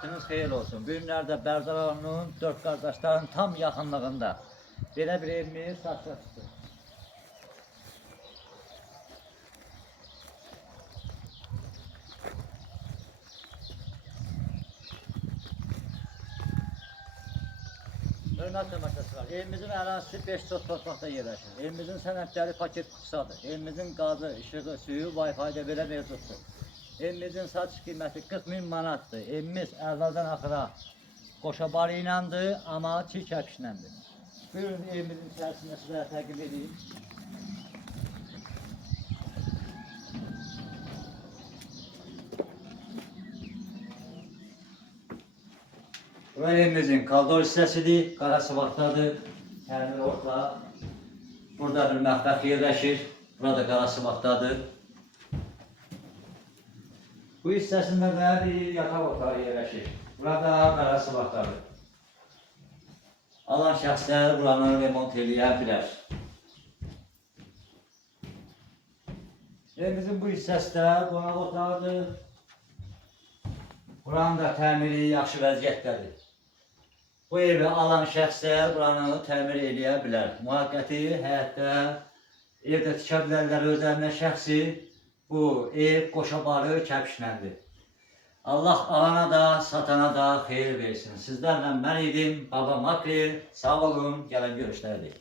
vaxtınız xeyir olsun. Bu günlərdə Bərdər rayonunun 4 qardaşların tam yaxınlığında belə bir evimiz satışa çıxdı. Hörmətli tamaşaçılar, evimizin ərazisi 5 sot torpaqda yerləşir. Evimizin sənədləri paket qısadır. Evimizin qazı, işığı, suyu, Wi-Fi-də belə mevcuddur. Evimizin satış qiyməti 40.000 manatdır. Evimiz əvvəldən axıra qoşabarı iləndir, amma çiğ kəpişləndir. Buyurun evimizin içərisində sizlərə təqdim edeyim. Bura evimizin kaldor hissəsidir, qara sıvaqdadır, təmir orta. Burada bir mətbəx yerləşir, burada qara sıvaqdadır. Bu hissəsində də bir yataq otağı yerləşir. Burada qara sıvaqdadır. Alan şəxslər buranı remont eləyə bilər. Evimizin bu hissəsi də qonaq otağıdır. Buranın da təmiri yaxşı vəziyyətdədir. Bu evi alan şəxslər buranı təmir eləyə bilər. Müvəqqəti həyətdə evdə tikə bilərlər özlərinə şəxsi. Bu ev qoşabarı kəpişləndir. Allah alana da, satana da xeyir versin. Sizlərlə mən idim, Baba Makri. Sağ olun, gələn görüşlərdir.